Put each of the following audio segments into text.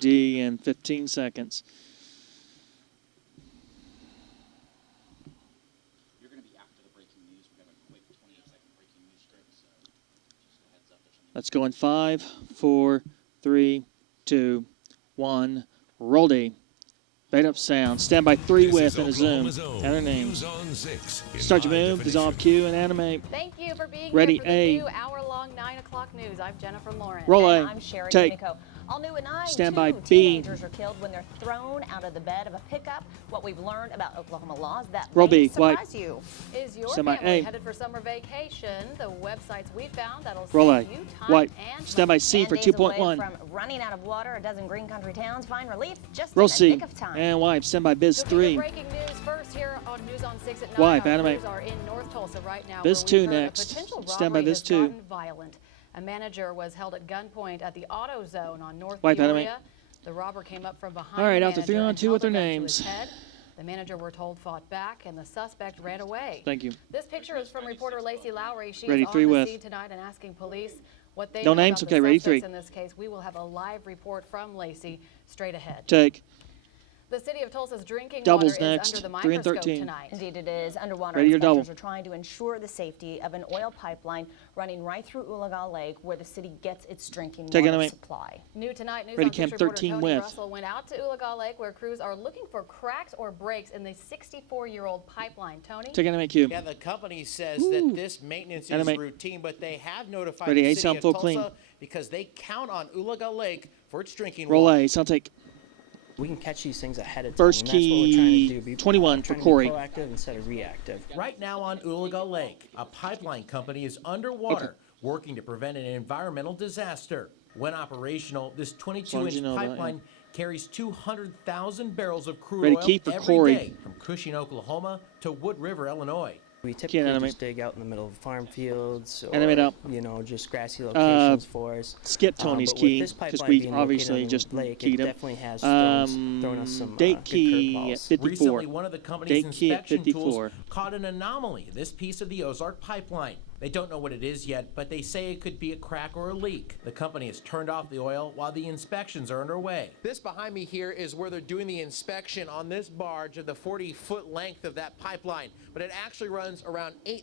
D in 15 seconds. You're going to be after the breaking news. We've got a quick 28-second breaking news strip, so just a heads up. Let's go in 5, 4, 3, 2, 1. Roll D. Fade up sound. Stand by 3 with and a zoom. And their names. Start your move. Dissolve Q and animate. Thank you for being Ready, here for A. the new hour-long 9 o'clock news. I'm Jennifer Lawrence. Roll and A. I'm Sherry Take. Unico. All new at 9. Stand by Two B. teenagers are killed when they're thrown out of the bed of a pickup. What we've learned about Oklahoma laws that Roll may B. White. surprise you. Is your Stand by family A. headed for summer vacation? The websites we found that'll Roll save A. you time White. and Stand by C money. for And days away 2.1. From running out of water, a dozen green country towns find relief just Roll in the C. nick of time. And wipe. Stand by Biz You'll be 3. breaking news first here on News on 6 at 9. Wipe, Our animate. crews are in North Tulsa right now. Biz where we've 2 heard a next. potential Stand by robbery Biz has 2. gotten violent. A manager was held at gunpoint at the Auto Zone on North Wipe, Peoria. animate. The robber came up from behind All right, the out to manager 3 on and 2 held with their a gun to his names. head. The manager, we're told, fought back, and the suspect ran away. Thank you. This picture is from reporter Lacey Lowry. She Ready, is 3 on the with. scene tonight and asking police what they No know names? about Okay, the ready, suspects 3. in this case. We will have a live report from Lacey straight ahead. Take. The city of Tulsa's drinking Doubles water next. is under the 3 and microscope 13. tonight. Indeed it is. Underwater Ready, your inspectors double. are trying to ensure the safety of an oil pipeline running right through Ulaga Lake, where the city gets its drinking Take water animate. supply. New tonight, News Ready, on Cam 6 reporter 13 Tony with. Russell went out to Ulaga Lake, where crews are looking for cracks or breaks in the 64-year-old pipeline. Tony? Take animate Q. Yeah, the company says that this maintenance Animate. is routine, but they have notified Ready, the A, city sound of full Tulsa clean. because they count on Ulaga Lake for its drinking Roll water. A. Sound take. We can catch these things ahead of time. First and that's what we're trying key, to do. 21 for trying Corey. To be proactive instead of reactive. Right now on Ulaga Lake, a pipeline company is underwater working to prevent an environmental disaster. When operational, this long as 22-inch you know that, pipeline carries 200,000 barrels of crude Ready, oil key for every Corey. day from Cushing, Oklahoma to Wood River, Illinois. We typically animate. just dig out in the middle of farm fields or, Animate out. you know, just grassy locations for us. Skip Tony's but with key this because pipeline we being located obviously on just the lake, keyed it him. definitely has thrown us some Date good key at curveballs. 54. Recently, one of the company's Date key at inspection 54. tools caught an anomaly in this piece of the Ozark pipeline. They don't know what it is yet, but they say it could be a crack or a leak. The company has turned off the oil while the inspections are underway. This behind me here is where they're doing the inspection on this barge of the 40-foot length of that pipeline, but it actually runs around Ready,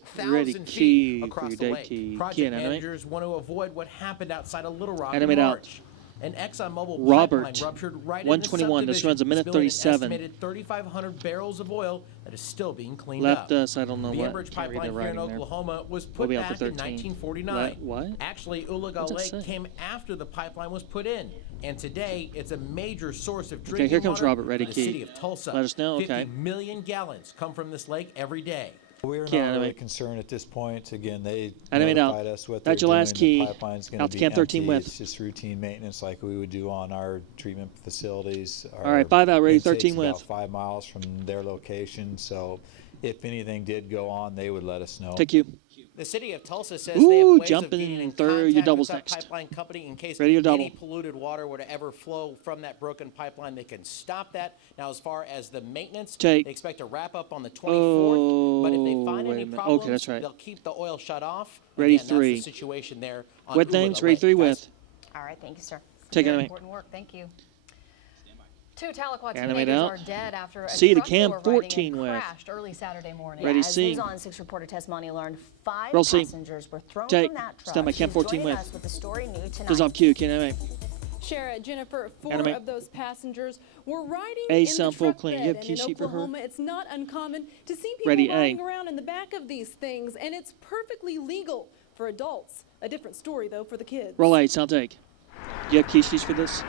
8,000 key feet across for the your lake. date key. Key Project and animate. managers want to avoid what happened outside of Little Rock in Animate out. March. An ExxonMobil Robert, pipeline ruptured right 121. in the This runs a minute spilling 37. An estimated 3,500 barrels of oil that is still being cleaned Left up. us, I don't know The what. Enbridge Can't read pipeline the here in writing there. Oklahoma was put We'll be on back for in 13. 1949. What? Actually, Ulaga What's it Lake say? came after the pipeline was put in, and today it's a major source of Okay, drinking here comes water Robert. Ready, for the key. city of Tulsa. Let us know, 50 okay. million gallons come from this lake every day. We're not Can't really animate. concerned at this point. Again, they Animate out. notified us what That's they're your last doing. key. The pipeline's going Out to to be Cam 13 empty. with. It's just routine maintenance like we would do on our treatment facilities. All right, 5 out, ready, Intake's 13 with. about 5 miles from their location, so if anything did go on, they would let us know. Take you. The city of Tulsa says they have Ooh, ways jumping of getting in third, your contact doubles with that next. pipeline company in case Ready, your any double. polluted water were to ever flow from that broken pipeline. They can stop that. Now, as far as the maintenance, Take. they expect to wrap up on the 24th. But if they find wait a any minute. problems, Okay, that's right. they'll keep the oil shut off. Ready, Again, 3. That's the situation there on With Ulaga names, ready, Lake. 3 Guys, with. All right, thank you, sir. Take Very animate. important work. Thank you. Two Tahlequah Animate teenagers out. are dead after a C to truck they Cam were riding 14 in with. crashed early Saturday morning. Ready, As C. News on 6 reporter testimony learned 5 Roll C. passengers were thrown Take. from that truck. Stand by Cam She's 14 joining with. us with the story new tonight. Dissolve Q. Can't animate. Shara, Jennifer, 4 Animate. of those passengers were riding A, in sound the full truck clean. bed. You have And key in sheet for her? Oklahoma, it's not uncommon to see people Ready, A. riding around in the back of these things, and it's perfectly legal for adults. A different story, though, for the kids. Roll A. Sound take. Do you have key sheets for this?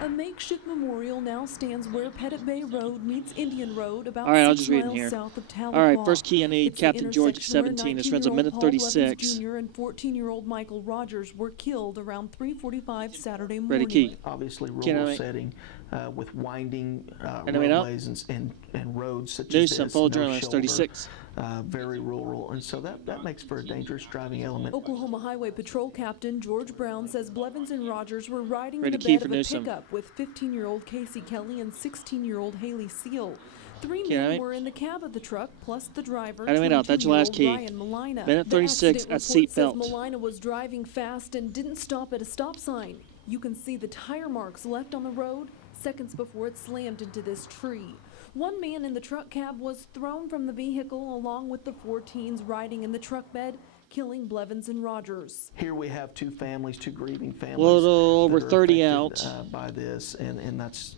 A makeshift memorial now stands where Pettit Bay Road meets Indian Road, about All right, I'll 6 just read in miles here. south of Tahlequah. All right, first key I need, It's the Captain George intersection where 17. This runs a 19-year-old minute Paul 36. Blevins Jr. and 14-year-old Michael Rogers were killed around 3:45 Saturday morning. Ready, key. Obviously, Can't rural animate. setting with winding Animate out. roadways and roads such News, as some this, full no journalist, shoulder, 36. very rural, and so that makes for a dangerous driving element. Oklahoma Highway Patrol Captain George Brown says Blevins and Rogers were riding Ready, in the key bed for of a Newsom. pickup with 15-year-old Casey Kelly and 16-year-old Haley Seal. 3 men Animate. were in the cab of the truck, plus the driver, Animate out. That's your last key. 22-year-old Ryan Malina. Minute The 36 accident at report says seatbelt. Malina was driving fast and didn't stop at a stop sign. You can see the tire marks left on the road seconds before it slammed into this tree. One man in the truck cab was thrown from the vehicle along with the 4 teens riding in the truck bed, killing Blevins and Rogers. Here we have 2 families, 2 grieving families. Little over that are 30 affected, out. by this, and that's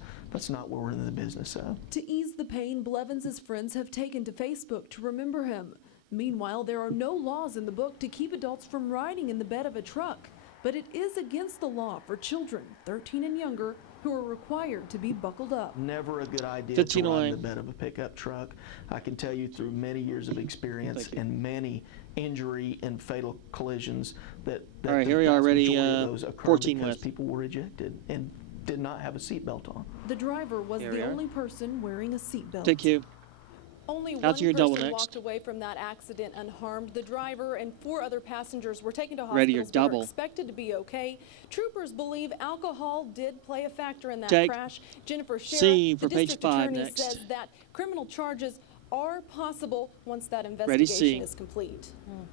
not what we're in the business of. To ease the pain, Blevins' friends have taken to Facebook to remember him. Meanwhile, there are no laws in the book to keep adults from riding in the bed of a truck, but it is against the law for children 13 and younger who are required to be buckled up. Never a good idea 15 to ride away. in the bed of a pickup truck. I can tell you through many years of experience and many injury and fatal collisions that All right, the here we are, vast ready, majority of those occur 14 because with. people were ejected and did not have a seatbelt on. The driver was Here we the are. only person wearing a seatbelt. Take you. Only Out one to your double person next. walked away from that accident unharmed. The driver and 4 other passengers were taken to Ready your hospitals but are double. expected to be okay. Troopers believe alcohol did play a factor in that Take crash. Jennifer C Sheriff, for the page district 5 attorney, next. says that criminal charges are possible once that C. investigation is complete.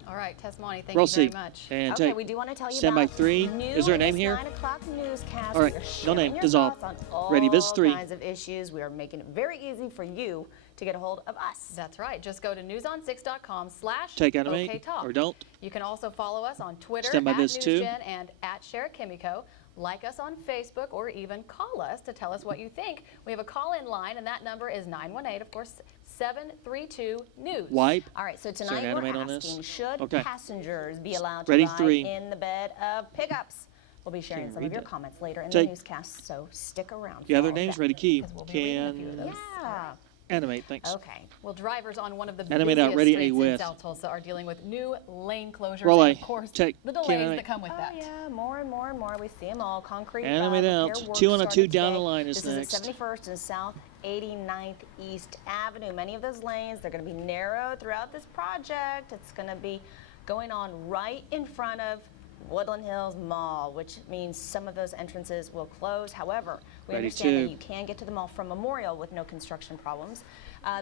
All right, Testimony, thank Roll you very C. much. And Okay, take. we do want to tell you Stand by about 3. new Is there a name this here? 9 o'clock newscast. All right, We are no sharing name. your Dissolve. thoughts on Ready, this is all 3. kinds of issues. We are making it very easy for you to get a hold of us. That's right. Just go to newson6.com/Take animate OKTalk. or don't. You can also follow us on Twitter Stand by at this too. NewsGen and at Share Kimiko. Like us on Facebook or even call us to tell us what you think. We have a call-in line, and that number is 918, of course, 732-NEWS. Wipe. All right, so there an tonight we're animate on this? asking, should Okay. passengers be allowed to Ready, ride 3. in the bed of pickups? We'll be sharing Can't some read of your that. comments later in Take. the newscast, so stick around. You for have their all of names that. ready, key. Because we'll be reading a few of Can those. Yeah. animate, thanks. Okay. Well, drivers on one of the Animate out, busiest ready, A streets in with. South Tulsa are dealing with new lane closures Roll and, A. of course, Take. the Can't delays animate. that come with Oh that. yeah, more and more and more. We see them all. Concrete. Animate repair out. work 2 on a 2 started down the today. line is This next. is at 71st and South 89th East Avenue. Many of those lanes, they're going to be narrowed throughout this project. It's going to be going on right in front of Woodland Hills Mall, which means some of those entrances will close. However, we Ready, understand that 2. you can get to the mall from Memorial with no construction problems.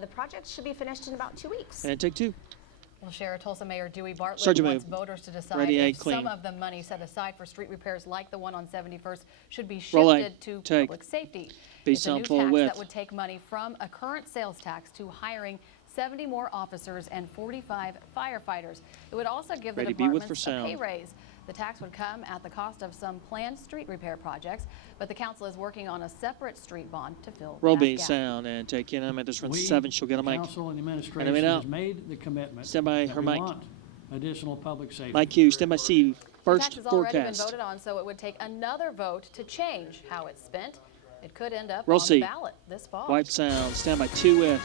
The project should be finished in about 2 weeks. And take 2. Well, Sheriff Tulsa Mayor Dewey Bartlett Start your wants move. voters to decide Ready, A, if clean. some of the money set aside for street repairs like the one on 71st should be Roll A. shifted to Take. public safety. Be It's a new sound full tax width. that would take money from a current sales tax to hiring 70 more officers and 45 firefighters. It would also give the Ready, B with departments for a pay sound. raise. The tax would come at the cost of some planned street repair projects, but the council is working on a separate street bond to fill Roll that B, gap. sound, and take in animate. This runs We, 7. She'll get a mic. Council and Animate administration out. has made the commitment Stand by that her we mic. want additional public safety. Mike Q, stand by C. The First tax has already been forecast. voted on, so it would take another vote to change how it's spent. It could end up Roll on C. the ballot this fall. Wipe sound. Stand by 2 with.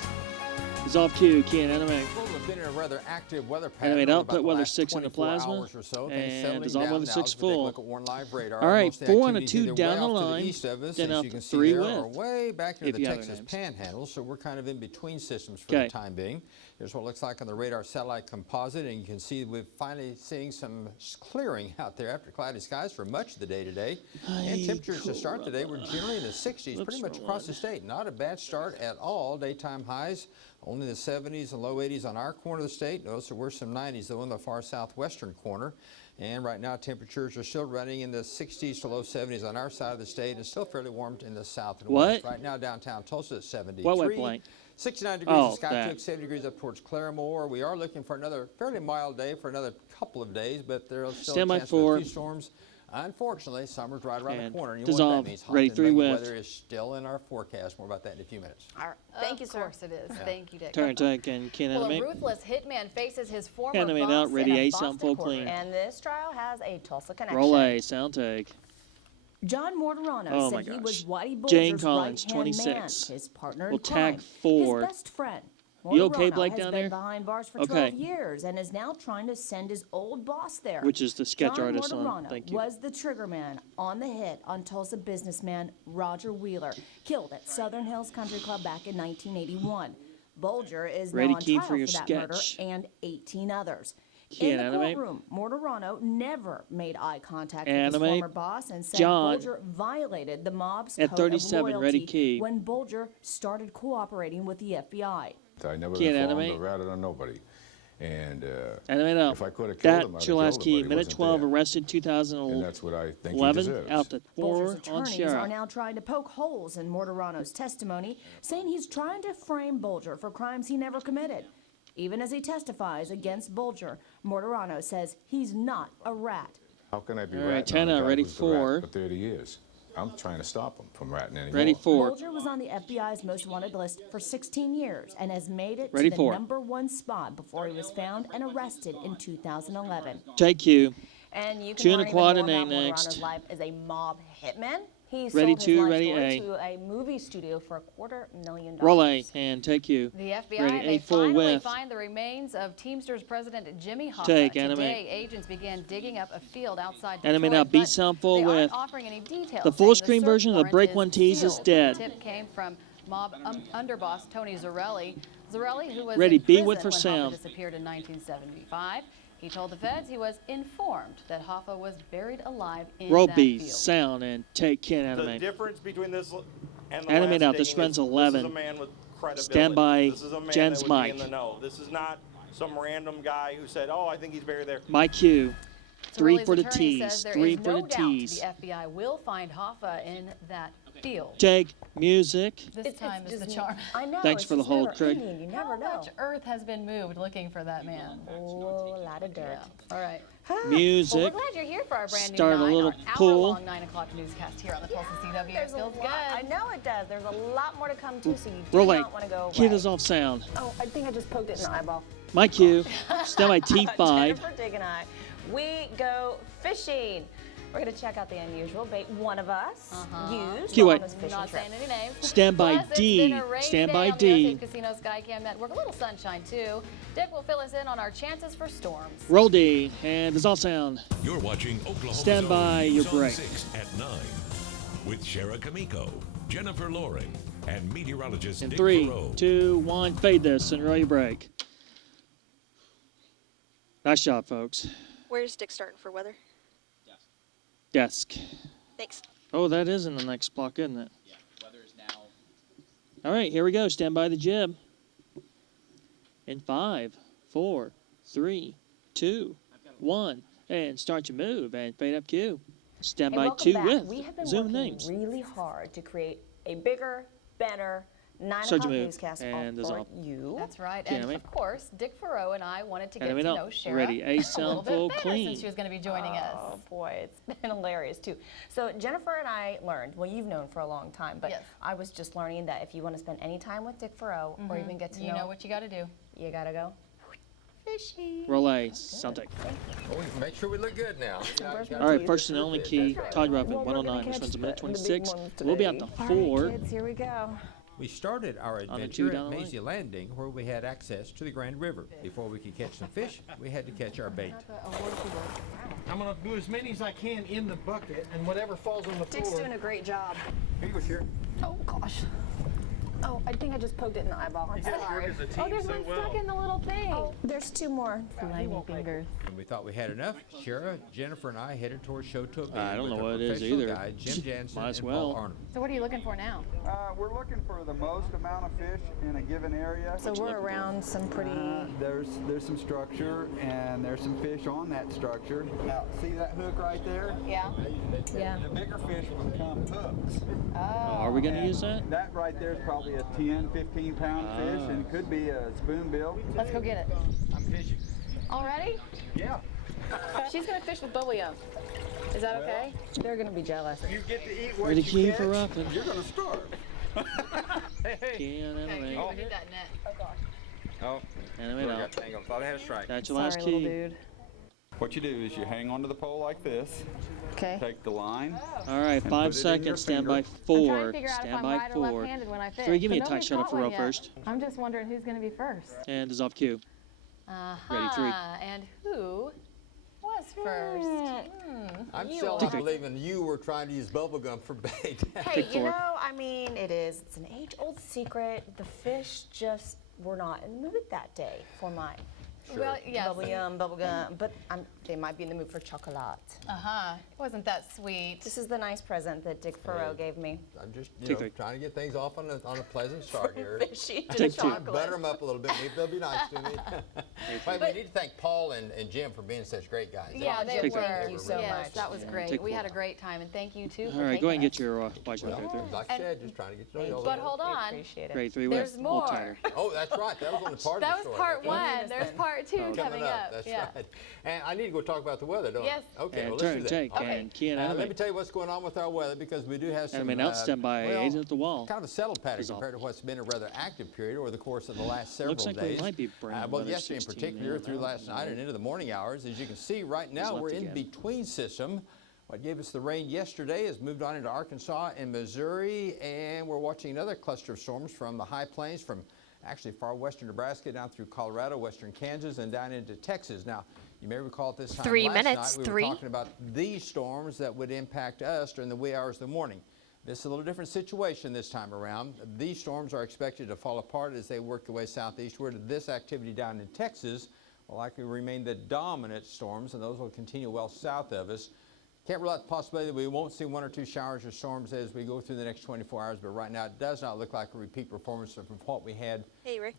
Dissolve Q. Key and animate. Well, we've been in a rather active weather pattern Animate over out. about Put the weather last 6 in the 24 plasma. hours or so. Things And settling dissolve down weather now 6 as we take a full. look at Warren Live radar. All right, Most of the 4 on a activities 2 either down way the off to line, east of us, then as up you can to see 3 there, with. or way back If into the you have Texas names. Panhandle, so we're kind of in between systems for Okay. the time being. Here's what it looks like on the radar satellite composite, and you can see we're finally seeing some clearing out there after cloudy skies for much of the day today. And temperatures to start today were generally in the 60s pretty much across the state. Not a bad start at all. Daytime highs only the 70s and low 80s on our corner of the state. Notice there were some 90s though in the far southwestern corner. And right now temperatures are still running in the 60s to low 70s on our side of the state, and still fairly warm in the south and west. What? Right now downtown Tulsa at 73. What wet blank? 69 degrees Oh, in Skytook, that. 70 degrees up towards Claremore. We are looking for another fairly mild day for another couple of days, but there's still Stand a by chance for a 4. few storms. Unfortunately, summer's right around And the corner. And you know dissolve. what that means. Hot Ready, and 3 muggy with. weather is still in our forecast. More about that in a few minutes. All right. Thank you, sir. Of course it is. Thank you, Dick. Turn, take, and can Well, a animate. ruthless hitman faces his former Animate boss out. Ready, in a A, Boston sound full courtroom. clean. And this trial has a Tulsa connection. Roll A, sound take. John Mortorano Oh my said he gosh. was Whitey Jane Bulger's Collins, right-hand man, 26. his partner in We'll crime, tag 4. his best friend. You okay, Mortorano Blake, has down been there? behind bars for Okay. 12 years and is now trying to send his old boss there. Which is the sketch John artist on. Mortorano Thank you. was the triggerman on the hit on Tulsa businessman Roger Wheeler, killed at Southern Hills Country Club back in 1981. Bulger is Ready, now on key trial for your that murder sketch. and 18 others. Key In and the animate. courtroom, Mortorano never made eye contact with his Animate. former boss and said John. Bulger violated the mob's At code 37, of ready, loyalty key. when Bulger started cooperating with the FBI. I never Can't informed animate. or ratted on nobody. And Animate out. if I could have killed him, I'd That's have your last killed him, key. but he Minute wasn't 12, there. arrested And 2011. that's what I think he deserves. Out to 4 Bulger's on attorneys are sheriff. now trying to poke holes in Mortarano's testimony, saying he's trying to frame Bulger for crimes he never committed. Even as he testifies against Bulger, Mortarano says he's not a rat. How can I be All right, ratting on a Tanner, guy ready who's the rat for- for 30 years? I'm trying to stop him from ratting anymore. Ready for. Bulger was on the FBI's most wanted list for 16 years and has made it Ready to the for. #1 spot before he was found and arrested in 2011. Take you. And you can Tuna learn even Quad more and A about next. Mortarano's life as a mob hitman. He Ready sold his two, life ready story A. to a movie studio for $250,000. Roll A and take you. The FBI Ready, may A full finally width. find the remains of Teamsters President Jimmy Hoffa. Take, Today, animate. agents began digging up a field outside Animate Detroit, out, beat but sound full they aren't width. offering any details, The full saying screen search version of the warrant break one tease is sealed. dead. The tip came from mob underboss Tony Zarelli. Zarelli, who was Ready, in B prison width for when Hoffa sound. disappeared in 1975. He told the feds he was informed that Hoffa was buried alive in Roll that B, field. sound, and take Ken The animate. difference between this and the Animate last out, this digging runs is 11. This is a man with credibility. Stand by This is a man Jen's that would mic. be in the know. This is not some random guy who said, "Oh, I think he's buried there." My cue. 3 Zarelli's for the attorney tease. says there 3 is for no the doubt tease. the FBI will find Hoffa in that field. Take music. This time is the charm. I know. Thanks it's for the just hold, never Craig. ending. You How never know. much earth has been moved looking for that man? Oh, a lot of dirt. Yeah. All right. Music. Well, we're glad you're here for our brand Start a new little our pool. hour-long 9 o'clock newscast here on the Pulse of CW. There's It feels a good. lot. I know it does. There's a lot more to come too, so you do Roll A. not want to go away. Key dissolve sound. Oh, I think I just poked it in the eyeball. My cue. Stand by T5. Jennifer Dig and I, we go fishing. We're going to check out the unusual bait one of us used Cue on it. this fishing Not trip. saying any names. Stand by Plus, it's D. been a rainy Stand day by on D. The USA Casino Skycam Network. A little sunshine too. Dick will fill us in on our chances for storms. Roll D and dissolve sound. You're watching Oklahoma Stand Zone by your News on break. 6 at 9 with Shara Kamiko, Jennifer Loring, and meteorologist In Dick 3, Farrow. 2, 1, fade this and roll your break. Nice job, folks. Where's Dick starting for weather? Desk. Thanks. Oh, that is in the next block, isn't it? Yeah, weather is now. All right, here we go. Stand by the jib. In 5, 4, 3, 2, 1, and start your move and fade up cue. Stand Hey, by welcome 2 back. with We have been Zoom working names. really hard to create a bigger, better 9 Start o'clock your move newscast and for dissolve. you. That's right. Okay, And animate. of course, Dick Farrow and I wanted to get to Animate know out. Shara Ready. A a little sound bit full better clean. since she was going to be joining us. Oh boy, it's been hilarious too. So Jennifer and I learned, well, you've known for a long time, but Yes. I was just learning that if you want to spend any time with Dick Farrow or even get to You know what you got to do. you gotta go fishing. Roll A. Sound take. Make sure we look good now. All right, first and only key. Todd Ruffin, 109. This one's a minute 26. We'll be out to 4. All right, kids, here we go. We started our On a adventure 2 down at the lane. Maisie Landing, where we had access to the Grand River. Before we could catch some fish, we had to catch our bait. I'm gonna do as many as I can in the bucket, and whatever falls on the Dick's floor. doing a great job. Here you go, Shira. Oh gosh. Oh, I think I just poked it in the eyeball. I'm sorry. Oh, there's one stuck in the little thing. Oh, there's 2 more. Slimy fingers. When we thought we had enough, Shira, Jennifer, and I headed towards Shoto Bay. I don't know with our what it is professional either. Guide, Jim Jansen Might as and well. Paul Arnold. So what are you looking for now? We're looking for the most amount of fish in a given area. So we're around some pretty. There's some structure, and there's some fish on that structure. Now, see that hook right there? Yeah. Yeah. The bigger fish will become hooks. Are we going to And use that? That right there is probably a 10, 15-pound fish, and it could be a spoonbill. Let's go get it. I'm fishing. Already? Yeah. She's going to fish with bubbly gum. Is that okay? They're gonna be jealous. You get to eat what Ready you key catch, for Ruffin. you're gonna starve. Key and animate. Look at that net. Oh, gosh. Oh, Animate I out. got tangled. Thought I had a strike. That's your last key. What you do is you hang onto the pole like this. Okay. Take the line. All right, And 5 put it in your seconds. Stand by finger. 4. I'm trying to figure out if Stand I'm by right or 4. left-handed when I fish. 3, give me So a tight nobody's shut up caught for one row yet. first. I'm just wondering who's going to be first. And dissolve cue. Ready, 3. And who was first? I'm You still are. not believing you were trying to use bubble gum for bait. Hey, Take you 4. know, I mean, it's an age-old secret. The fish just were not in the mood that day for mine. Sure. Well, yes. Bubble gum, but they might be in the mood for chocolate. Wasn't that sweet? This is the nice present that Dick Furrow gave me. I'm just trying to get things off on a pleasant start here. Fishy to chocolate. Butter them up a little bit. Maybe they'll be nice to me. Wait, we need to thank Paul and Jim for being such great guys. Yeah, they were. Thank you so much. That was great. We had a great time, and thank you too. All right, go ahead and get your watch out there. Like I said, just trying to get to know you all. But hold on. Appreciate it. Grade 3 There's with more. old tire. Oh, that's right. That was only part of the That was story. part one. There's part two coming up. That's right. And I need to go talk about the weather, don't Yes. I? Okay, And well, let's turn, do take, that. and key and Let animate. me tell you what's going on with our weather, because we do have some. Animate out, stand by, aids at the wall. Kind of a settled pattern Is all. compared to what's been a rather active period over the course of the last several Looks like days. we might be bringing Well, weather yesterday in 16 particular, now, through though. last night and into the morning hours. As you can see, right now left we're in again. between system. What gave us the rain yesterday has moved on into Arkansas and Missouri, and we're watching another cluster of storms from the high plains, from actually far western Nebraska down through Colorado, western Kansas, and down into Texas. Now, you may recall at this time 3 last minutes, night we were talking about these storms that would impact us during the wee hours of the morning. This is a little different situation this time around. These storms are expected to fall apart as they work their way southeastward. This activity down in Texas will likely remain the dominant storms, and those will continue well south of us. Can't rule out the possibility that we won't see 1 or 2 showers or storms as we go through the next 24 hours, but right now it does not look like a repeat performance of what we had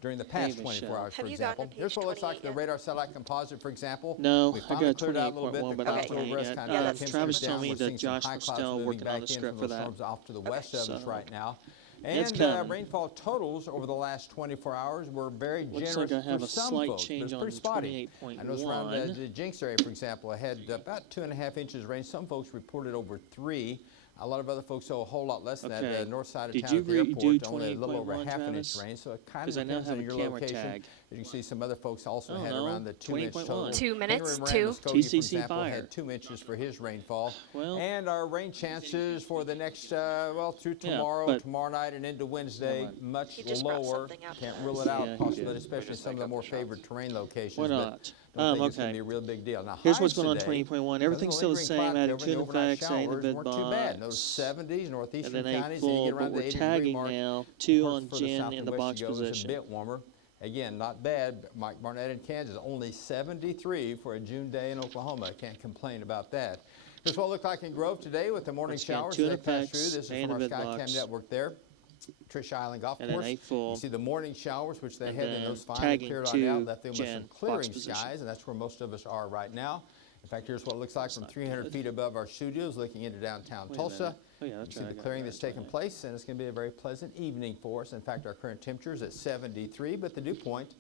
during the past 24 hours, for example. Here's what it looks like in the radar satellite composite, for example. No, we I finally got cleared out a little bit. 28.1, The but clouds not over us 28 kind yet. of tempered Travis down. told me We're that seeing some Josh high was clouds still moving working on back the in script from for those that. storms off to the west It's, of us right now. it's And coming. rainfall totals over the last 24 hours were very Looks generous like I have for a some slight folks, but change it's on pretty spotty. 28.1. I noticed around the Jinx area, for example, I had about 2.5 inches of rain. Some folks reported over 3. A lot of other folks saw a whole lot less than that. Okay. The north side of Did town you at the redo airport, only a little over 28.1, half an inch Travis? rain. So it kind of 'Cause I now depends have on a your camera location. tag. As you can see, some other folks also Oh, had no, around the 2-inch 20.1. total. 2 minutes, Henry 2. Muskogee, for TCC example, fire. had 2 inches for his rainfall. Well, and our rain chances for the next, through Yeah, tomorrow, but- tomorrow night, and into Wednesday, much He just brought lower. something out Can't to rule us. it out, Yeah, he possibly, did. especially some of the more favored terrain locations. Why but not? don't think it's going Okay. to be a real big deal. Now, Here's highs what's going on today, 20.1. because Everything's of still the lingering same. cloud Adding cover, 2 in the overnight effects, A in the showers bid weren't too bad. No box. 70s, And northeastern then 8 counties, and you full, get but around the we're 80 degree tagging mark. now. Of 2 course, on further Jen south in and the west box you go, it's position. a bit warmer. Again, not bad. Mike Barnett in Kansas, only 73 for a June day in Oklahoma. Can't complain about that. Here's what it looked like in Grove today with the morning Once again, showers 2 in that passed effects, through. This A is in from the our bid SkyCam box. network there. Trish Island Golf And then Course. 8 full. You see the morning showers, which they And had, and then those finally tagging cleared on 2 out, left them with Jen, some box clearing position. skies, and that's where most of us are right now. In fact, here's what it looks like from 300 feet above our studios, looking into downtown Wait a Tulsa. minute. Oh, yeah, You that's see right. I the got clearing it that's right. taken place, and it's going to be a very pleasant evening for us. In fact, our current temperature is at 73, but the dew point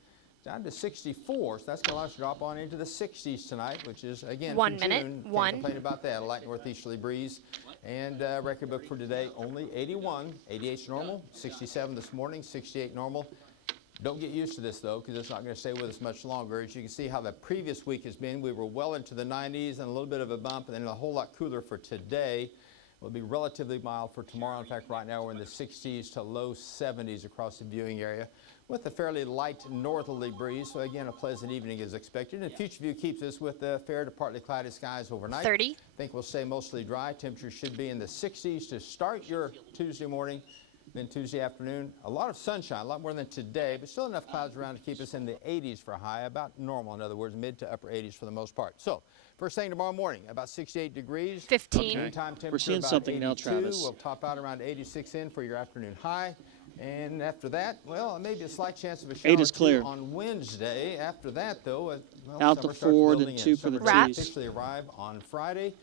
down to 64, so that's going to allow us to drop on into the 60s tonight, which is, again, 1 for minute, June. Can't 1. complain about that. A light northeasterly breeze. And record book for today, only 81. 88's normal, 67 this morning, 68 normal. Don't get used to this, though, because it's not going to stay with us much longer. As you can see how the previous week has been, we were well into the 90s and a little bit of a bump, and then a whole lot cooler for today. It will be relatively mild for tomorrow. In fact, right now we're in the 60s to low 70s across the viewing area with a fairly light northerly breeze. So again, a pleasant evening is expected. And Future View keeps us with fair to partly cloudy skies overnight. 30. I think we'll stay mostly dry. Temperatures should be in the 60s to start your Tuesday morning. Then Tuesday afternoon, a lot of sunshine, a lot more than today, but still enough clouds around to keep us in the 80s for high, about normal, in other words, mid to upper 80s for the most part. So, first thing tomorrow morning, about 68 degrees. 15. Noontime temperature We're seeing about something 82. now, Travis. We'll top out around 86 in for your afternoon high. And after that, well, maybe a slight chance of a shower 8 is or two clear. on Wednesday. After that, though, well, Out summer the starts 4, building then in. 2 for the Summer tees. officially arrive on Friday.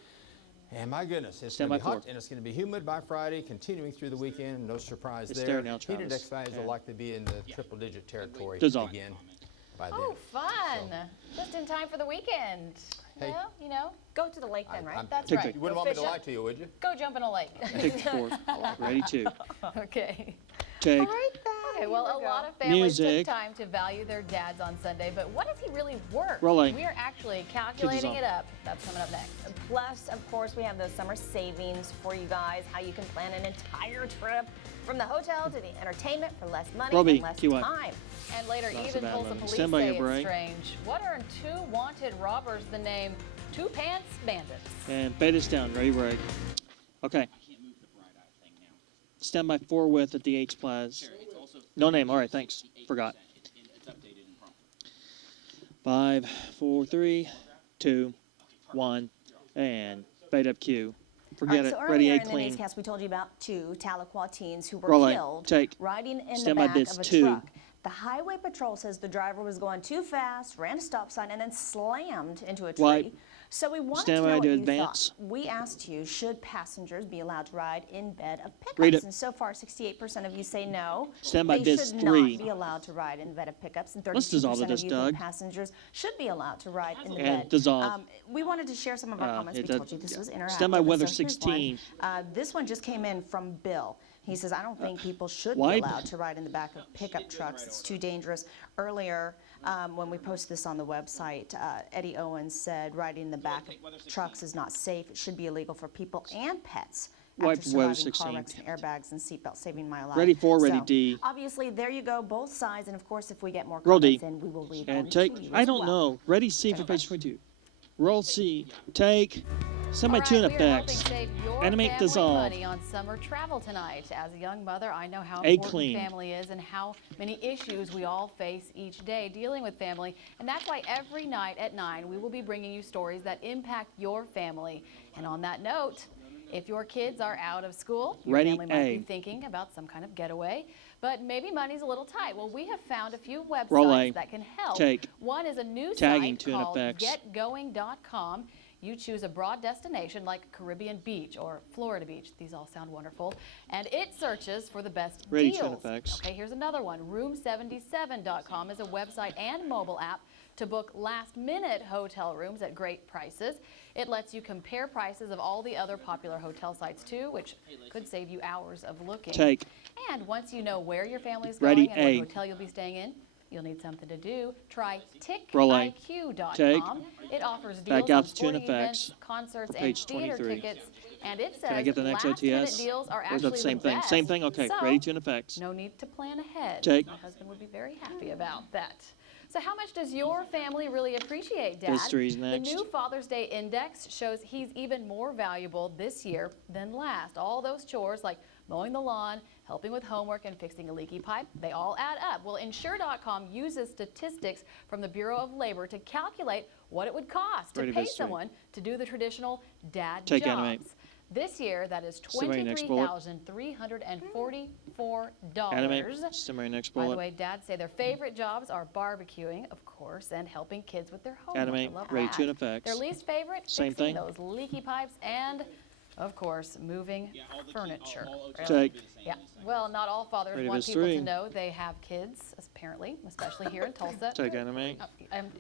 And my goodness, it's Stand going to by be hot 4. and it's going to be humid by Friday, continuing through the weekend. No surprise It's there. there now, Heat Travis. index values will And- likely be in the triple-digit territory Does all. again by then. Oh, fun. Just in time for the weekend. Hey. Well, you know, Go to the lake then, right? that's Take right. You wouldn't Go want me to fish lie up. to you, would you? Go jump in a lake. Take the 4. Ready, 2. Okay. Take. Okay, well, a lot of families Music. took time to value their dads on Sunday, but what does he really work? Rolling. We are actually calculating on. it up. That's coming up next. Plus, of course, we have those summer savings for you guys, how you can plan an entire trip from the hotel to the entertainment for less money Robbie, and less QI. time. And later, Not so even bad, Tulsa Lenny. police Stand by say your it's break. strange. What are 2 wanted robbers the name Two Pants Bandits? And beta's down. Ready, break. Okay. I can't move the bright eye thing now. Stand by 4 with at the H-Plaza. Sure, it's also No name. All right, thanks. 58%. Forgot. It's updated in prompter. 5, 4, 3, 2, 1, and bait up Q. Forget So it. Ready, earlier A, in the clean. newscast, we told you about 2 Tahlequah teens who were Roll A, killed take. riding in the Stand by back bids, of a 2. truck. The highway patrol says the driver was going too fast, ran a stop sign, and then slammed into a tree. White. So we wanted Stand to by know what to you advance. thought. We asked you, should passengers be allowed to ride in bed of pickups? Read it. And so far, 68% of you say no. Stand by they bids, should 3. not be allowed to ride in bed of pickups. And Let's dissolve 32% this, of you Doug. think passengers should be allowed to ride in the And bed. dissolve. We wanted to share some of our comments. We it does- told you this was interactive. Stand by weather, So here's 16. one. This one just came in from Bill. He says, I don't think people should be White. allowed to ride in the back of pickup trucks. It's too dangerous. Earlier, when we posted this on the website, Eddie Owens said riding in the back of trucks is not safe. It should be illegal for people and pets. White After for weather, surviving car 16. wrecks and airbags and seatbelts saving my life. Ready 4, ready So, D. Obviously, there you go, both sides. And of course, if we get more Roll D. comments in, we will read And them take, to you I as don't well. know. Ready C for page 22. Roll C. Take. Stand by All 2 right, and we are helping effects. save your Animate, family dissolve. money on summer travel tonight. As a young mother, I know how A, important clean. family is and how many issues we all face each day dealing with family. And that's why every night at 9, we will be bringing you stories that impact your family. And on that note, if your kids are out of school, your Ready, family might A. be thinking about some kind of getaway, but maybe money's a little tight. Well, we have found a few Roll A. websites that can help. Take. One is a new Tagging site to an called effects. getgoing.com. You choose a broad destination like Caribbean Beach or Florida Beach. These all sound wonderful. And it searches for the best Ready, deals. twin effects. Okay, here's another one. Room77.com is a website and mobile app to book last-minute hotel rooms at great prices. It lets you compare prices of all the other popular hotel sites too, which could save you hours of looking. Take. And once you know where your family's Ready, going and A. what hotel you'll be staying in, you'll need something to do. Try Roll A. tickiq.com. Take. It offers Back deals out on to twin sporting effects. events, concerts, For and page theater 23. tickets. And it Can I says get the next last-minute OTS? deals are Or is actually that the same the thing? best. Same thing? Okay. So, Ready, twin effects. no need to plan ahead. Take. My husband would be very happy about that. So how much does your family really appreciate Dad? History's next. The new Father's Day Index shows he's even more valuable this year than last. All those chores like mowing the lawn, helping with homework, and fixing a leaky pipe, they all add up. Well, Insure.com uses statistics from the Bureau of Labor to calculate what it would cost to Ready, pay history. someone to do the traditional dad Take jobs. animate. This year, that is Summary, next bullet. $23,344. Animate. Summary, next By the bullet. way, dads say their favorite jobs are barbecuing, of course, and helping kids with their homework. Animate. I love Ready, that. twin effects. Their least favorite, Same fixing thing. those leaky pipes and, of course, moving furniture. Take. Yeah. Well, not all fathers Ready, want this people 3. to know they have kids, apparently, especially here in Tulsa. Take animate.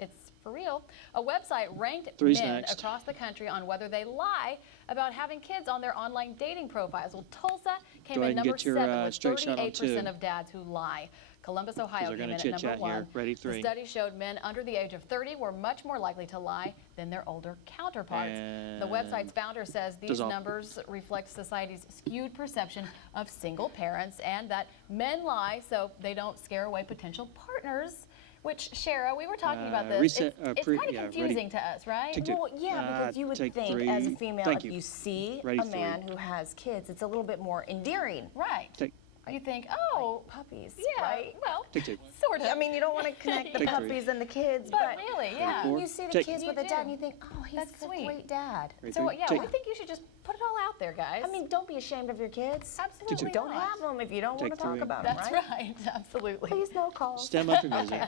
It's for real. A website ranked 3's men next. across the country on whether they lie about having kids on their online dating profiles. Well, Tulsa came Go in ahead and number get your, 7 with straight shot on 38% 2. of dads who lie. Columbus, Ohio they're came gonna in at number chit-chat 1. here. Ready, 3. The study showed men under the age of 30 were much more likely to lie than their older counterparts. The website's founder says these dissolve. numbers reflect society's skewed perception of single parents and that men lie so they don't scare away potential partners. Which, Shara, we were talking about this. reset, It's pre- kind of yeah, confusing ready. to us, right? Take 2. Well, yeah, because you would take think 3. as a female, Thank if you. you see Ready, a man 3. who has kids, it's a little bit more endearing. Right. Take. You think, oh, Puppies, yeah, right? well, Take 2. sort of. I mean, you don't want to connect the Take 3. puppies and the kids, But really, yeah. Four. you see the Take. kids You with a do. dad and you think, oh, he's That's a sweet. great dad. Ready, So, 3. yeah, Take. we think you should just put it all out there, guys. I mean, don't be ashamed of your kids. absolutely Don't not. have them if you don't want to Take talk 3. about them, That's right? right, absolutely. Please no calls. Stand by for music.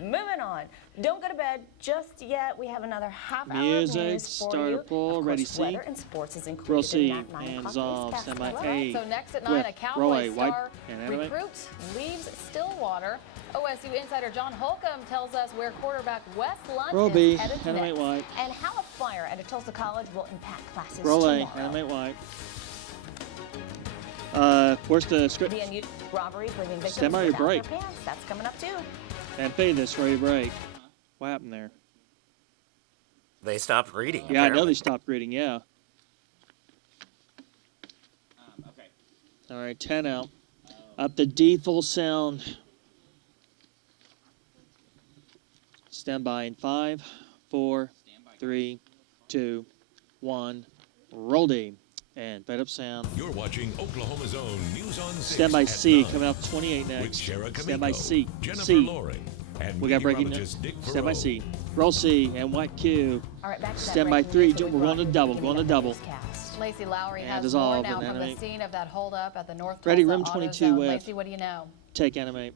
Moving on. Don't go to bed just yet. We have another half hour of Music, news for starter you. pull, Of ready, course, C. weather and sports is included Roll in C. that 9 And o'clock dissolve. newscast. Stand by Hello? A. So next at 9, With a roll Cowboy A, white star and animate. recruit leaves Stillwater. OSU insider John Holcomb tells us where quarterback Wes Lunt Roll is B. headed Animate next. white. And how a fire at a Tulsa college will impact classes Roll A. tomorrow. Animate white. Where's the script? The unused robberies leaving victims Stand by your without break. their pants. That's coming up too. And pay this for your break. What happened there? They stopped reading. Yeah, I know they stopped reading, yeah. Okay. All right, 10 out. Up to D full sound. Stand by in 5, 4, 3, 2, 1. Roll D. And bed up sound. You're watching Oklahoma's own News on 6. Stand by at C. 9. Coming up 28 With next. Shara Stand by Kamiko, C. Jennifer C. Loring, and We got breaking meteorologist Dick stand by Farrow. C. Roll C and white Q. All right, back to that Stand by breaking 3. news that we We're going to brought double. you Going to in the double. newscast. Lacey Lowry And has more dissolve now and from the animate. scene of that holdup at the North Ready, Tulsa room Auto 22 Zone. with. Lacey, what do you know? Take animate.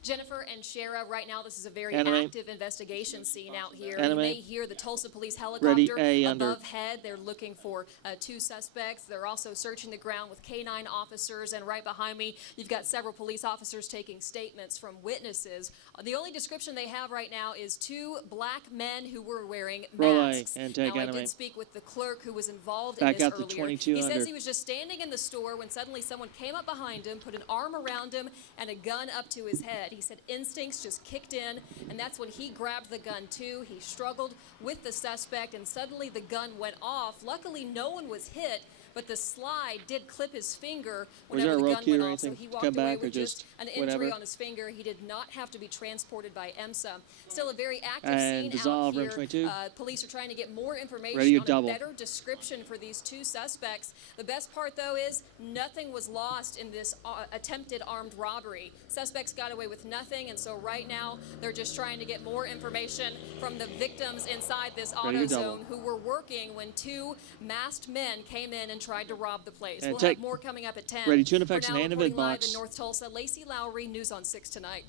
Jennifer and Shara, right now this is a very Animate. active investigation scene out here. Animate. You may hear the Tulsa police Ready, helicopter A, under. above head. They're looking for 2 suspects. They're also searching the ground with K-9 officers, and right behind me you've got several police officers taking statements from witnesses. The only description they have right now is 2 black men who were wearing Roll A masks. and take now I animate. did speak with the clerk who was involved Back in this out to earlier. 22 He under. says he was just standing in the store when suddenly someone came up behind him, put an arm around him, and a gun up to his head. He said instincts just kicked in, and that's when he grabbed the gun too. He struggled with the suspect, and suddenly the gun went off. Luckily, no one was hit, but the slide did clip his finger Was there whenever a the roll gun cue went or off, so anything? he walked Come away back or with just just an injury whatever? on his finger. He did not have to be transported by EMSA. Still a very active And scene dissolve, out room here. 22. Police are trying to get more information Ready, you on double. a better description for these 2 suspects. The best part, though, is nothing was lost in this attempted armed robbery. Suspects got away with nothing, and so right now they're just trying to get more information from the victims inside this Ready, auto you double. zone who were working when 2 masked men came in and tried to rob the place. And We'll take- have more coming up at 10. Ready, tune For effects now, and end of reporting it live box. in North Tulsa, Lacey Lowry, News on 6 Tonight.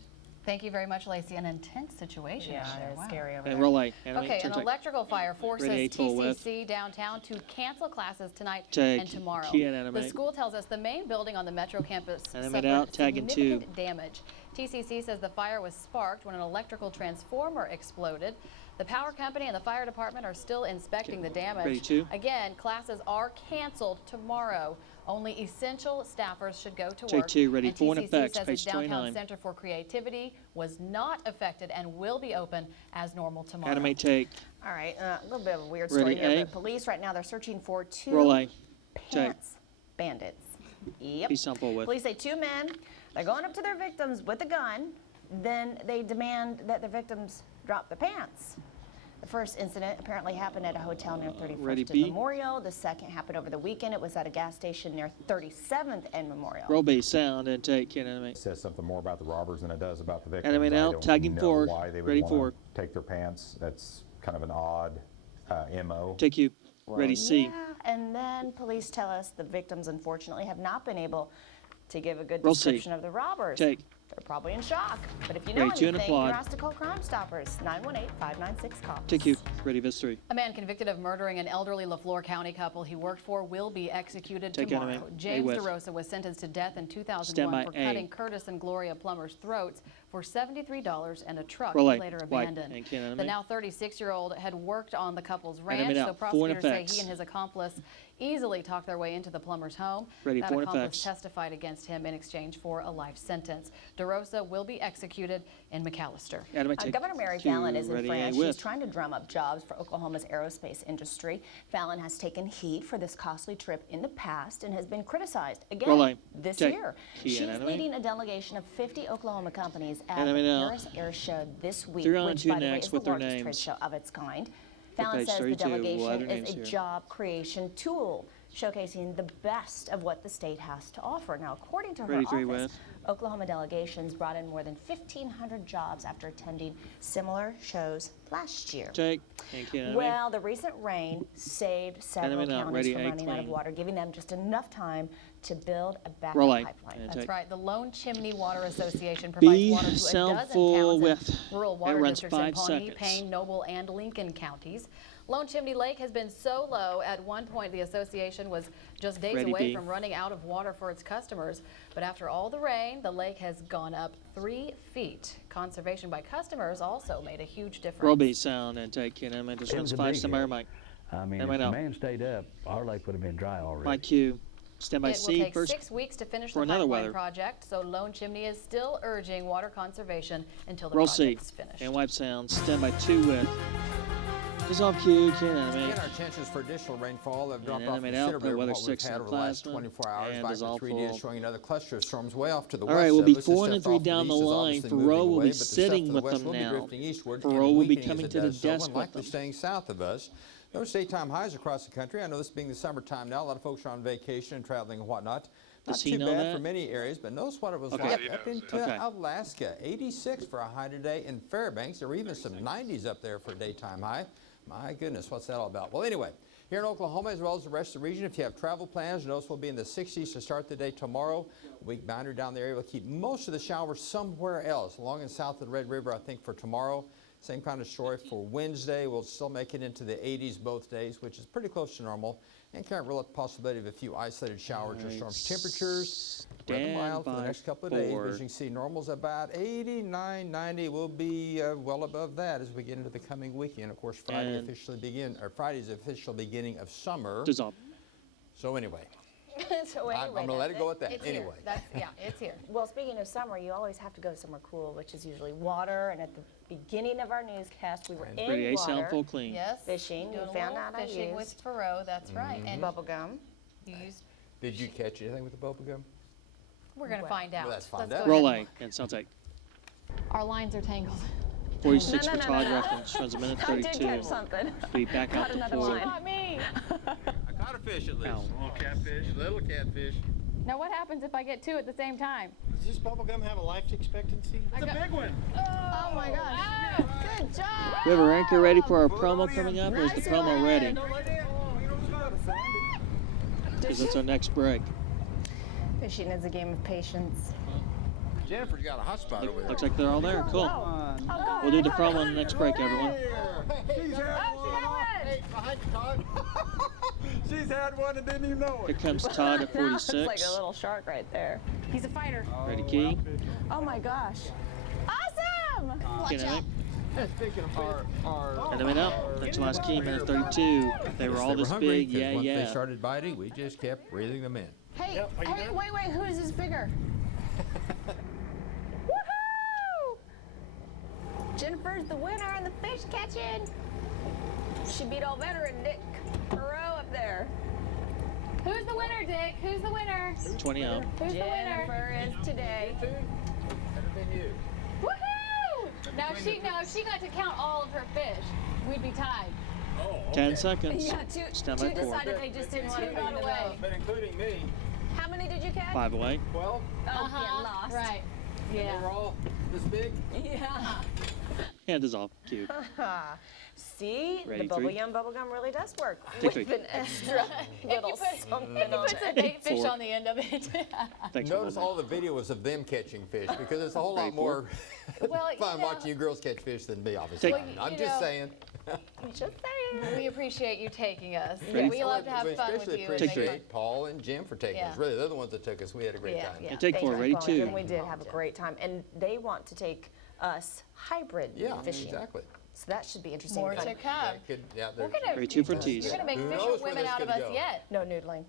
Thank you very much, Lacey. An intense situation. Yeah, out there. it's Wow. scary over And there. roll A. Animate. Okay, turn an take. electrical fire forces Ready, 8 full width. TCC downtown to cancel classes tonight Take and tomorrow. key and The animate. school tells us the main building on the Metro campus Animate suffered out, tag in 2. significant damage. TCC says the fire was sparked when an electrical transformer exploded. The power company and the fire department are still inspecting the damage. Ready, 2. Again, classes are canceled tomorrow. Only essential staffers should go to Take work. 2, ready, And 4 in TCC effects, says page its downtown 29. Center for Creativity was not affected and will be open as normal tomorrow. Animate take. All right, a little bit of a weird Ready, story here. A. But police right now, they're searching for 2 Roll A. Take. pants bandits. Yep. Be simple with. Police say 2 men, they're going up to their victims with a gun, then they demand that the victims drop their pants. The first incident apparently happened at a hotel near 31st Ready, and B. Memorial. The second happened over the weekend. It was at a gas station near 37th and Memorial. Roll B. Sound and take. Kid animate. It says something more about the robbers than it does about the victims. Animate I out, don't tagging know forward. why they would Ready, wanna forward. take their pants. That's kind of an odd MO. Take you. Ready, C. Yeah, and then police tell us the victims unfortunately have not been able to give a good Roll C. description of the robbers. Take. They're probably in shock. But if you know Ready, 2 and anything, applaud. you're asked to call Crime Stoppers, 918-596-COPS. Take you. Ready, Vis 3. A man convicted of murdering an elderly LaFleur County couple he worked for will be executed Take tomorrow. enemy. James A with. DeRosa was sentenced to death in Stand 2001 by for A. cutting Curtis and Gloria Plummer's throats for $73 and a truck Roll he A. later White. abandoned. And can The animate. now 36-year-old had worked on the couple's Animate ranch, so out. 4 in prosecutors say effects. he and his accomplice easily talked their way into the Plumbers' home. Ready, That 4 in accomplice effects. testified against him in exchange for a life sentence. DeRosa will be executed in McAllister. Animate take. Governor Mary Q. Fallon is in Ready, France. A She's with. trying to drum up jobs for Oklahoma's aerospace industry. Fallon has taken heat for this costly trip in the past and has been criticized Roll again A. this Take. year. Key She's and animate. leading a delegation of 50 Oklahoma companies at Animate the out. Paris Air Show this week, 3 on which, 2 by the way, next is the with their largest trade names. show of its kind. For Fallon page says the 32, we'll add delegation their is names a here. job creation tool, showcasing the best of what the state has to offer. Now, according to her Ready, 3 office, with. Oklahoma delegations brought in more than 1,500 jobs after attending similar shows last year. Take. And can animate. Well, the recent rain saved several Animate out. counties Ready, from A, running out of clean. water, giving them just enough time to build a backup Roll A. pipeline. And That's take. right. The Lone Chimney Water Association provides B. water to a Sound dozen full towns in width. rural It water runs districts in 5 Pawnee, seconds. Payne, Noble, and Lincoln counties. Lone Chimney Lake has been so low, at one point the association was just days Ready, away B. from running out of water for its customers. But after all the rain, the lake has gone up 3 feet. Conservation by customers also made a huge difference. Roll B. Sound and take. Can animate. Just It runs was a 5. big Stand by your hit. mic. I mean, Animate if the out. man stayed up, our lake would have been dry already. My Q. Stand by It will C. take First 6 weeks to finish for the another pipeline weather. project, so Lone Chimney is still urging water conservation until the Roll C. project's finished. And wipe sound. Stand by 2 with. Dissolve Q. Can animate. Again, our chances for additional rainfall have dropped off animate out, considerably put from weather what we've 6 had in over the last plasma, 24 hours. and Back to dissolve 3D is full. showing another cluster of storms way off to the All west. right, we'll So be this is 4 and stuff 3 off to the down the east is line. obviously Farrow moving will away, be but the stuff sitting to the with west them will be now. drifting eastward Farrow and will be weakening as coming it to the does so, desk and with likely them. staying south of us. Those daytime highs across the country. I know this being the summertime now, a lot of folks are on vacation and traveling and whatnot. Does Not he too know bad that? for many areas, but notice what it was Okay. like Yep. up into Okay. Alaska. 86 for a high today in Fairbanks. There were even some 90s up there for a daytime high. My goodness, what's that all about? Well, anyway, here in Oklahoma as well as the rest of the region, if you have travel plans, notice we'll be in the 60s to start the day tomorrow. Week boundary down the area will keep most of the showers somewhere else, along and south of the Red River, I think, for tomorrow. Same kind of story for Wednesday. We'll still make it into the 80s both days, which is pretty close to normal, and can't rule out the possibility of a few isolated showers or storms. Temperatures rather mild for the next couple of days. As you can see, normal's about 89, 90. We'll be well above that as we get into the coming weekend. Of course, Friday's the official beginning of summer. So anyway. So I'm going to let it go at that. It's Anyway. it's here. Well, speaking of summer, you always have to go somewhere cool, which is usually water. And at the beginning of our newscast, we were in Pretty water. sound full clean. Yes. Fishing. Doing You a found little out I fishing with used Thoreau, that's right. And bubble gum. you used, Did you catch anything with the bubble gum? we're going to find out. Well, let's find Let's out. go Roll ahead. A and sounds like Our lines are tangled. 46 No, for no, Todd no. reference. Runs a minute I did 32. catch something. Be back Caught out to another 4. line. Not me. I caught a fish at least. Ow. Little catfish. Little catfish. Now what happens if I get two at the same time? Does this bubble gum have a life expectancy? It's a big one. Oh my gosh. Good job. We have our anchor ready for our promo coming up, or is the promo ready? Because that's our next break. Fishing is a game of patience. Jennifer's got a hot spot over there. Looks like they're all there. Cool. We'll do the promo on the next break, everyone. She's had one. Hey, behind you, Todd. She's had one and didn't even know Here it. comes Todd at It's like 46. a little shark right there. He's a fighter. Ready, Key? Oh my gosh. Awesome! Watch out. Speaking of And then we know. Next to last key, minute 32. They were all this hungry, big. 'cause Yeah, once they yeah. started biting, we just kept breathing them in. Hey, wait, who is this bigger? Woohoo! Jennifer's the winner in the fish catching. She beat old veteran Dick Thoreau up there. Who's the winner, Dick? Who's the winner? 20 out. Who's the winner? Jennifer is today. Better than you. Woohoo! Now if she got to count all of her fish, we'd be tied. 10 seconds. Yeah, two Stand by 4. decided they just didn't want to got clean it away. up. But including me. How many did you catch? 5 away. 12. Oh, yeah, lost. Right. They Yeah. were all this big. Yeah. Hand is off. Cute. See, Ready, the three? bubble gum really does work. Take With three. an extra little something If you on put some it. bait fish 4. on the end of it. Thanks Notice for all the videos of them catching fish because it's a whole lot Ready, more Well, fun you know- watching you girls catch fish than me, obviously. Take- Well, I'm you just know- saying. Just saying. We appreciate you taking us. Ready? We love to have We fun with especially you. and make fun. appreciate Paul and Jim for taking us. Yeah. Really, they're the ones that took us. We had a great time. And take Thank 4. you, Ready, Paul. 2. And we did have a great time. And they want to take us hybrid Yeah, fishing. exactly. So that should be interesting. More Fun. to come. Yeah, We're gonna, Ready, 2 for tease. You're gonna make Who fisher knows where women this out of could us go? yet. No noodling.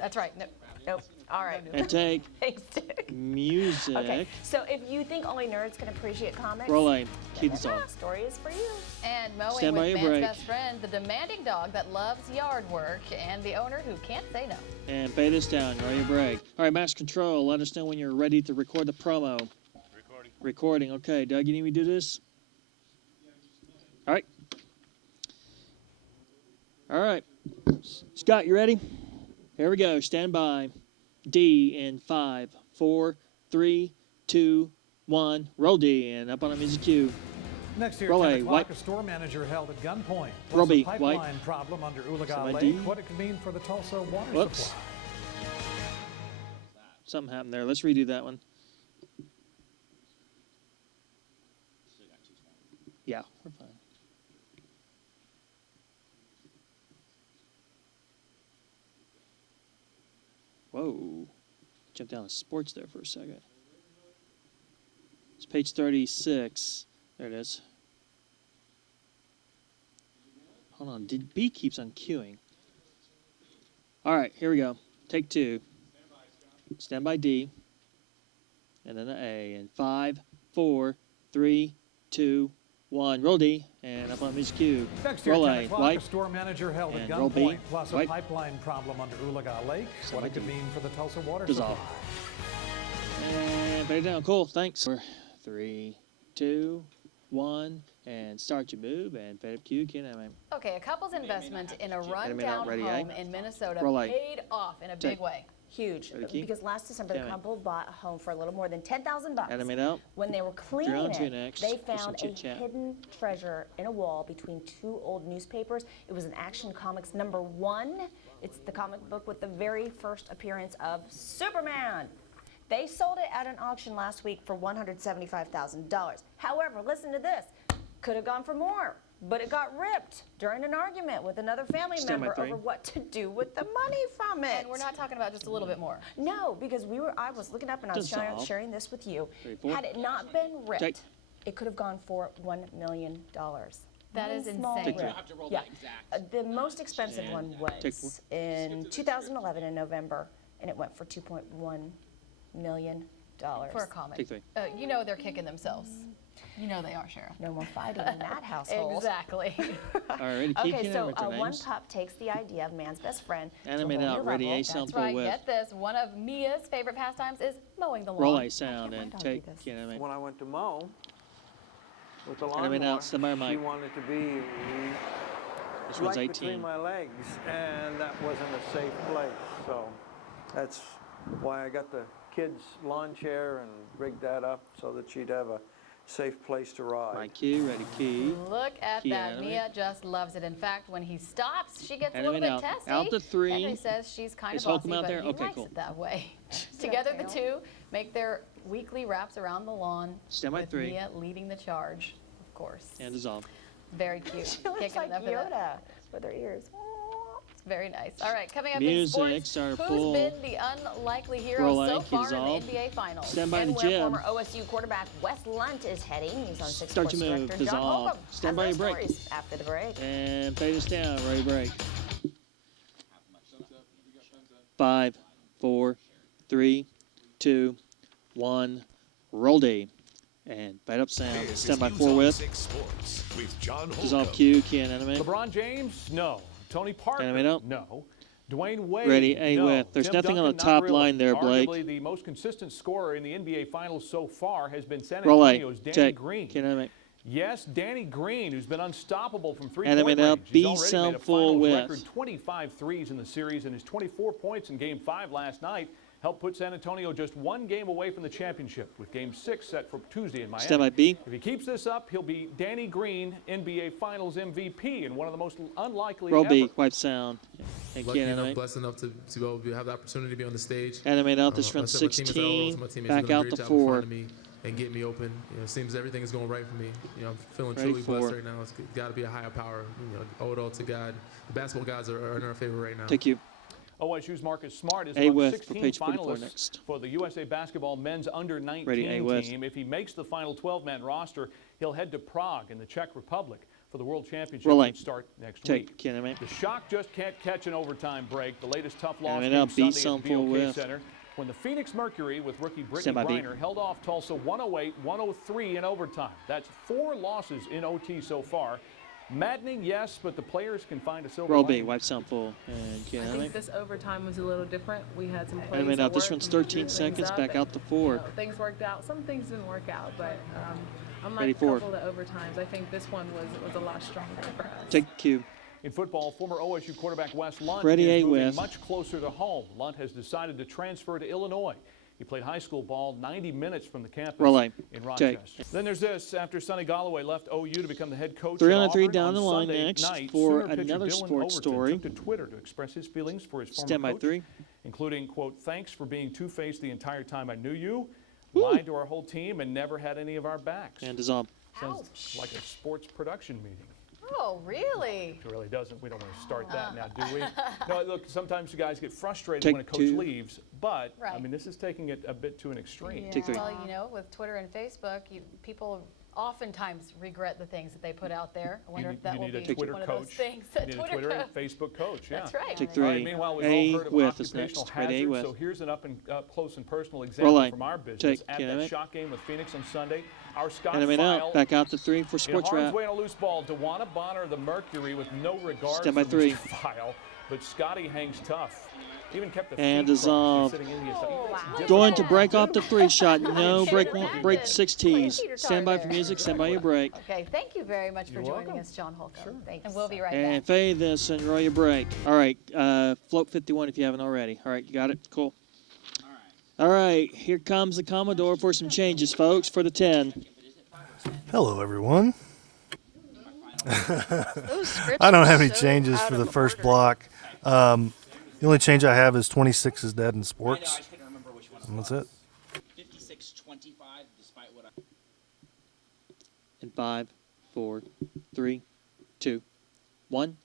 That's right. No. Nope. All right. And take Thanks, Dick. music. Okay, so if you think only nerds can appreciate comics, Roll A. Key this yeah, on. story is for you. And mowing Stand by with your man's break. best friend, the demanding dog that loves yard work, and the owner who can't say no. And pay this down. Ready to break. All right, Master Control. Let us know when you're ready to record the promo. Recording. Okay, Doug, you need me to do this? All right. All right. Scott, you ready? Here we go. Stand by. D in 5, 4, 3, 2, 1. Roll D and up on a music cue. Next year, Roll 10 A. o'clock, White. a store manager held at gunpoint. Roll Plus B. a pipeline White. problem under Ulaga Somebody Lake. D. What it could mean for the Tulsa water Whoops. supply. Something happened there. Let's redo that one. Yeah, we're fine. Whoa. Jumped down to sports there for a second. It's page 36. There it is. Hold on. B keeps on queuing. All right, here we go. Take 2. Stand by D. And then the A. And 5, 4, 3, 2, 1. Roll D. And up on music cue. Next year, Roll 10 A. o'clock, White. a store manager held at And roll B. gunpoint. Plus a White. pipeline problem under Ulaga Lake. What Somebody it could D. mean for the Tulsa water Dissolve. supply. And put it down. Cool. Thanks. 3, 2, 1. And start your move. And fade up cue. Okay, a couple's investment in a Enemy rundown not ready, home eh? in Minnesota Roll A. paid off in a big Take. way. Huge. Ready, key? Because last December, the Damn it. couple bought a home for a little more than $10,000. Animate out. When they were cleaning on to it, next. they Listen found to a chat. hidden treasure in a wall between two old newspapers. It was an Action Comics #1. It's the comic book with the very first appearance of Superman. They sold it at an auction last week for $175,000. However, listen to this. Could have gone for more, but it got ripped during an argument with another family Stand by member 3. over what to do with the money from it. And we're not talking about just a little bit more. No, because I was looking up and I was Dissolve. sharing this with you. 3, 4. Had it not been ripped, Take. it could have gone for $1 million. That is Small insane. Take rip. two. have to roll Yeah. that exact. The most expensive And one take was in 2011 in November, and it went for $2.1 million. For a comic. Take 3. You know they're kicking themselves. You know they are, Shara. No more fighting in that household. Exactly. All right, keep Okay, your so amateur one names. pup takes the idea of man's best friend. to a Animate whole out. new Ready, level. A sound That's full right. width. Get this. One of Mia's favorite pastimes is mowing the lawn. Roll A sound and I'll do take. this. Animate. When I went to mow with the Animate lawnmower, out. Stand by your she mic. wanted to be This one's right between 18. my legs, and that wasn't a safe place. So that's why I got the kids' lawn chair and rigged that up so that she'd have a safe place to ride. My cue. Ready, key. Look at Key that. animate. Mia just loves it. In fact, when he stops, she gets a Animate little bit out. testy. Out to 3. Henry says she's kind Is of Holcomb bossy, out but there? he Okay, likes cool. it that way. Together, the two make their weekly wraps around the lawn. Stand by with 3. Mia leading the charge, of course. And dissolve. Very cute. She looks Can't get like enough of that. Yoda with her ears. It's very nice. All right, coming up Music, in sports, start who's full. been the unlikely hero Roll so A, far dissolve. in the NBA Finals? Stand by And the where jib. former OSU quarterback Wes Lunt is heading. He's on 6 Start Sports your move. director John Dissolve. Holcomb. Stand Has by those your break. stories after the break. And fade us down. Ready, break. 5, 4, 3, 2, 1. Roll D. And fade up sound. This Stand by is 4 News on with. 6 Sports with John Dissolve Holcomb. Q. Key and animate. LeBron James? No. Tony Parker? Animate out. No. Dwayne Wade? Ready, A no. with. There's Tim nothing on Duncan, the not top really. line there, Blake. Arguably the most consistent scorer in the NBA Finals so far has been San Roll A. Antonio's Danny Check. Green. Key and animate. Yes, Danny Green, who's been unstoppable from three-point Animate range. out. He's B already sound made a full finals width. record 25 threes in the series, and his 24 points in Game 5 last night helped put San Antonio just one game away from the championship, with Game 6 set for Tuesday in Miami. Stand by B. If he keeps this up, he'll be Danny Green, NBA Finals MVP, and one of the most unlikely Roll ever. B. Wipe sound. And Lucky key and enough, animate. blessed enough to be able to have the opportunity to be on the stage. Animate out. This Like I runs said, my teammates at all 16. levels, my teammates Back doing a out great to job of 4. finding me and getting me open. You know, it seems everything is going right for me. You know, I'm feeling Ready, truly blessed 4. right now. It's got to be a higher power. You know, owe it all to God. The basketball gods are in our favor right now. Take you. OSU's Marcus Smart is A among with for 16 page 44 finalists next. for the USA Basketball Men's Under-19 Ready, A with. team. If he makes the final 12-man roster, he'll head to Prague in the Czech Republic for the World Championship, Roll A. which start next Take. week. Key and animate. The Shock just can't catch an overtime break. The latest tough loss Animate came out. B Sunday sound at full BOK width. Center when the Phoenix Mercury with rookie Brittany Stand by B. Griner held off Tulsa 108-103 in overtime. That's 4 losses in OT so far. Maddening, yes, but the players can find a silver Roll B. lining. Wipe sound full. And key and I think animate. this overtime was a little different. We had some plays Animate that out. This worked runs and 13 screwed things seconds. up Back and, out to 4. you know, things worked out. Some things didn't work out, but Ready, unlike a 4. couple of overtimes, I think this one was a lot stronger for us. Take Q. In football, former OSU quarterback Wes Lunt Ready, is A moving with. much closer to home. Lunt has decided to transfer to Illinois. He played high school ball 90 minutes from the campus Roll A. in Rochester. Take. Then there's this. After Sonny Galloway left OU to become the head coach 3 at on 3 Auburn down the on line Sunday next night, for Sooner pitcher another Dylan sports Overton story. took to Twitter to express his feelings for his former Stand by coach, 3. including, quote, "Thanks for being two-faced the entire time I knew you, lied to our whole team, and never had any of our backs." And dissolve. Sounds like a sports production meeting. Oh, really? It really doesn't. We don't want to start that now, do we? No, look, sometimes you guys get frustrated Take when a coach 2. leaves, but, I Right. mean, this is taking it a bit to an extreme. Yeah, Take 3. well, you know, with Twitter and Facebook, people oftentimes regret the things that they put out there. I wonder if that will need a be Twitter one of those coach. things. You need a Twitter and Facebook coach, yeah. That's right. Take All right, 3. meanwhile, we've A all heard of with is occupational next. Ready, A hazards, with. so here's an up-close and personal Roll example A. from our business. Take. At Key and that animate. shot game with Phoenix on Sunday, our Scott Animate File out. Back out to 3 for in sports harm's wrap. way on a loose ball. DeWanna Bonner of the Mercury with no regard Stand by for 3. Mr. File, but Scotty hangs tough. Even kept the And feet dissolve. sitting in the Going to break off the 3 shot. No, break 6 tees. Stand by for music. Stand by your break. Okay, thank you very much for You're joining welcome. us, John Holcomb. Thanks. And we'll be right And back. fade this and roll your break. All right. Float 51 if you haven't already. All right. You got it? Cool. All right, here comes the Commodore for some changes, folks, for the 10. Hello, everyone. I don't have any changes for the first block. The only change I have is 26 is dead in sports. And that's it. 56-25, despite what I... In 5, 4, 3, 2, 1.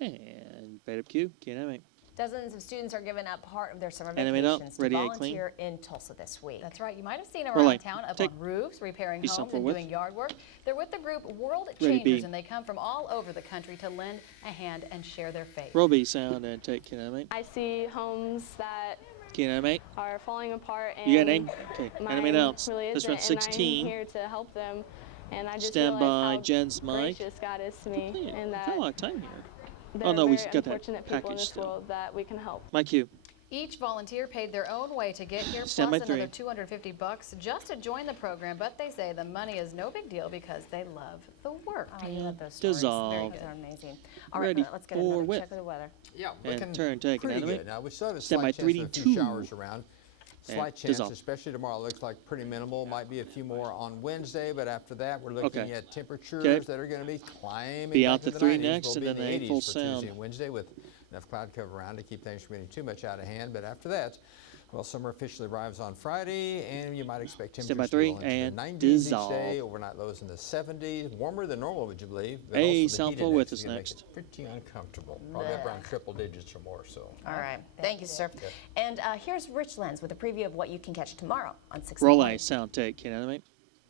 And bait up Q. Can't have it. Dozens of students are giving up part of their summer Animate up, vacations to radiate volunteer in Tulsa this week. That's right. You might have seen them Roll around light. town up Take- on roofs, repairing Be homes something and with. doing yard work. They're with the group World Ready, Changers, B. and they come from all over the country to lend a hand and share their faith. Roll B sound and take. Can I animate? I see homes that Can I animate? are falling apart, and You got an okay. mine Animate out. really This isn't, round 16. and I'm here to help them. And I just Stand realize by how Jen's mic. gracious God is to me, and Got that a lot of time here. there Oh no, are we very got that unfortunate people in package this still. world that we can help. My cue. Each volunteer paid their own way to get here, Stand plus by 3. another $250 just to join the program. But they say the money is no big deal because they love the work. Oh, you love those stories. Dissolve. Those are amazing. All right, Ready let's get for another whip. check of the weather. Yeah, And looking turn, take, and pretty animate. good. Now, we still have a Stand by slight chance 3, of a 2. few showers around. And Slight chance, dissolve. especially tomorrow. Looks like pretty minimal. Might be a few more on Wednesday, but after that, we're looking Okay. at temperatures Okay. that are going to be climbing. Be back out to the 3 90s. next, We'll and be in then the a 80s full for Tuesday sound. and Wednesday with enough cloud cover around to keep things from getting too much out of hand. But after that, well, summer officially arrives on Friday, and you might expect Stand by temperatures to 3 go into and the 90s dissolve. each day. Overnight lows in the 70s. Warmer than normal, would you believe? But Hey, also the sound heat full index with is us gonna next. Make it pretty uncomfortable. Probably up around triple digits or more. So. All right. Thank you, sir. And here's Rich Lenz with a preview of what you can catch tomorrow on 6 Roll A sound take. Can I animate?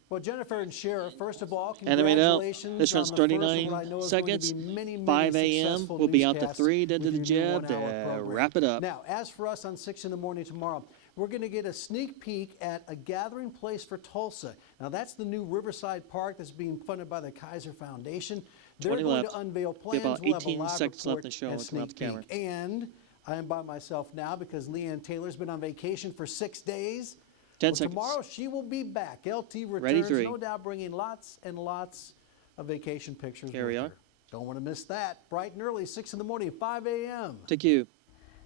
Well, Jennifer and Sheriff, first of all, Animate out. congratulations This on runs the first of 39 what I know is seconds. going to be many 5 a.m. successful We'll be out to newscasts 3, then to with the your new jab to 1-hour program. wrap it up. Now, as for us on 6 in the morning tomorrow, we're going to get a sneak peek at a gathering place for Tulsa. Now, that's the new Riverside Park that's being funded by the Kaiser Foundation. They're 20 going left. to unveil Be plans. about We'll have a 18 live seconds left report in the show and when we come out sneak the camera. peek. And I am by myself now because Leanne Taylor's been on vacation for 6 days. 10 Well, seconds. tomorrow she will be back. LT returns, Ready, 3. no doubt bringing lots and lots of vacation pictures. Here we with are. her. Don't want to miss that. Bright and early, 6 in the morning, 5 a.m. Take you.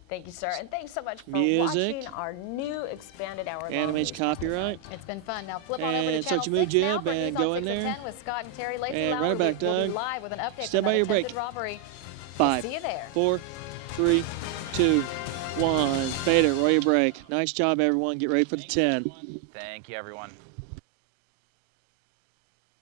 Thank you, sir. And thanks so much for Music. watching our new expanded hour-long Animation copyright. It's been fun. Now flip on over to And Channel start your move 6 now jib for and news go on in 6 at there. 10 with Scott and Terry. Lacey And Lauer run it back, will be Doug. live with an update Stand from by an your break. attempted robbery. 5, See you there. 4, 3, 2, 1. Fade it. Roll your break. Nice job, everyone. Get ready for the 10. Thank you, everyone.